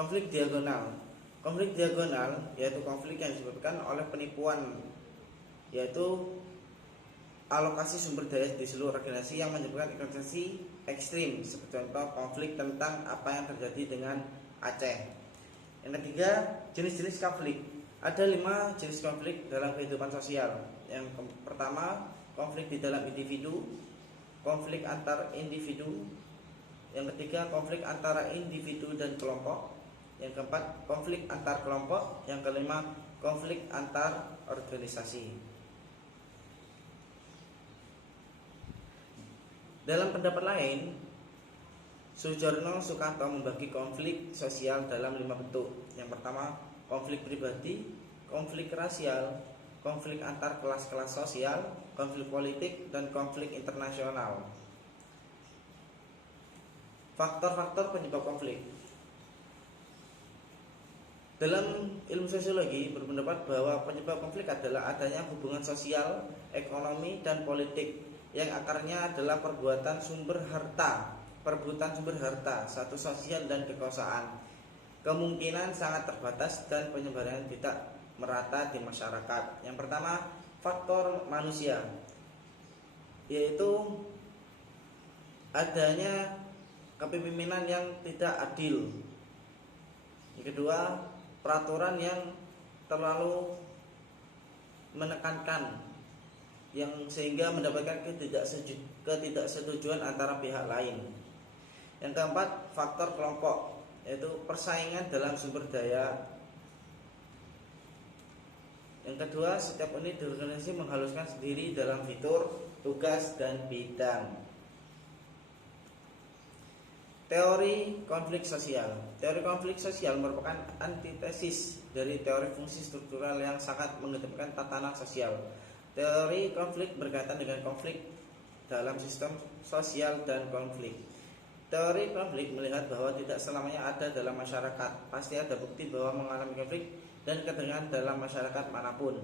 Konflik diagonal. Konflik diagonal yaitu konflik yang disebabkan oleh penipuan, yaitu alokasi sumber daya di seluruh organisasi yang menyebabkan organisasi ekstrim. Seperti contoh konflik tentang apa yang terjadi dengan Aceh. Yang ketiga, jenis-jenis konflik. Ada 5 jenis konflik dalam kehidupan sosial. Yang pertama, konflik di dalam individu, konflik antar individu. Yang ketiga, konflik antara individu dan kelompok. Yang keempat, konflik antar kelompok. Yang kelima, konflik antar organisasi. Dalam pendapat lain, Soejarno Sukanto membagi konflik sosial dalam 5 bentuk. Yang pertama, konflik pribadi, konflik rasial, konflik antar kelas-kelas sosial, konflik politik, dan konflik internasional. Faktor-faktor penyebab konflik. Dalam ilmu sosiologi berpendapat bahwa penyebab konflik adalah adanya hubungan sosial, ekonomi, dan politik yang akarnya adalah perebutan sumber harta, satu sosial dan kekuasaan. Kemungkinan sangat terbatas dan penyebarannya tidak merata di masyarakat. Yang pertama, faktor manusia, yaitu adanya kepemimpinan yang tidak adil. Yang kedua, peraturan yang terlalu menekankan, yang sehingga mendapatkan ketidaksetujuan antara pihak lain. Yang keempat, faktor kelompok, yaitu persaingan dalam sumber daya. Yang kedua, setiap unit di organisasi menghaluskan sendiri dalam fitur, tugas, dan bidang. Teori konflik sosial. Teori konflik sosial merupakan antitesis dari teori fungsi struktural yang sangat mengedepankan tatanan sosial. Teori konflik berkaitan dengan konflik dalam sistem sosial dan konflik. Teori konflik melihat bahwa tidak selamanya ada dalam masyarakat. Pasti ada bukti bahwa mengalami konflik dan ketegangan dalam masyarakat manapun.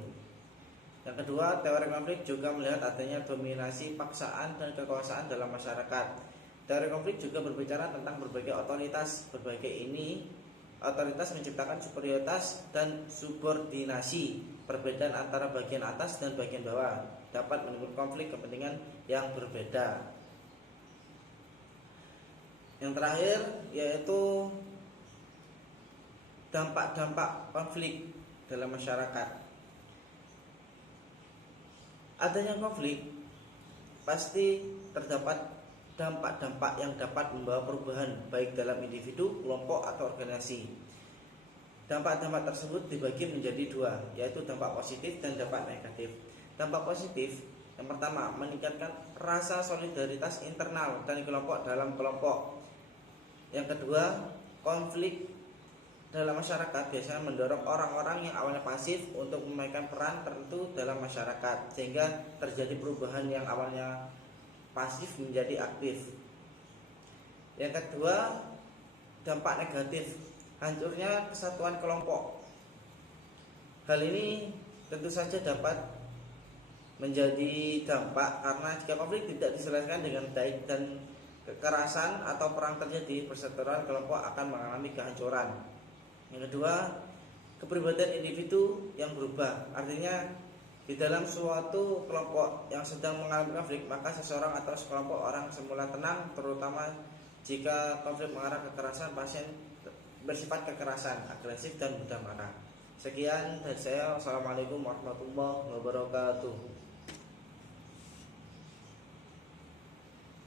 Yang kedua, teori konflik juga melihat adanya dominasi, paksaan, dan kekuasaan dalam masyarakat. Teori konflik juga berbicara tentang berbagai otoritas. Otoritas menciptakan superioritas dan subordinasi. Perbedaan antara bagian atas dan bagian bawah dapat menimbulkan konflik kepentingan yang berbeda. Yang terakhir yaitu dampak-dampak konflik dalam masyarakat. Adanya konflik pasti terdapat dampak-dampak yang dapat membawa perubahan baik dalam individu, kelompok, atau organisasi. Dampak-dampak tersebut dibagi menjadi 2, yaitu dampak positif dan dampak negatif. Dampak positif yang pertama, meningkatkan rasa solidaritas internal dan kelompok dalam kelompok. Yang kedua, konflik dalam masyarakat biasanya mendorong orang-orang yang awalnya pasif untuk memainkan peran tertentu dalam masyarakat, sehingga terjadi perubahan yang awalnya pasif menjadi aktif. Yang kedua, dampak negatif, hancurnya kesatuan kelompok. Hal ini tentu saja dapat menjadi dampak karena jika konflik tidak diselesaikan dengan baik dan kekerasan atau perang terjadi, persatuan kelompok akan mengalami kehancuran. Yang kedua, kepribadian individu yang berubah. Artinya di dalam suatu kelompok yang sedang mengalami konflik, maka seseorang atau sekelompok orang semula tenang, terutama jika konflik mengarah kekerasan, pasien bersifat kekerasan, agresif, dan mudah marah. Sekian dari saya. Wassalamualaikum warahmatullahi wabarakatuh.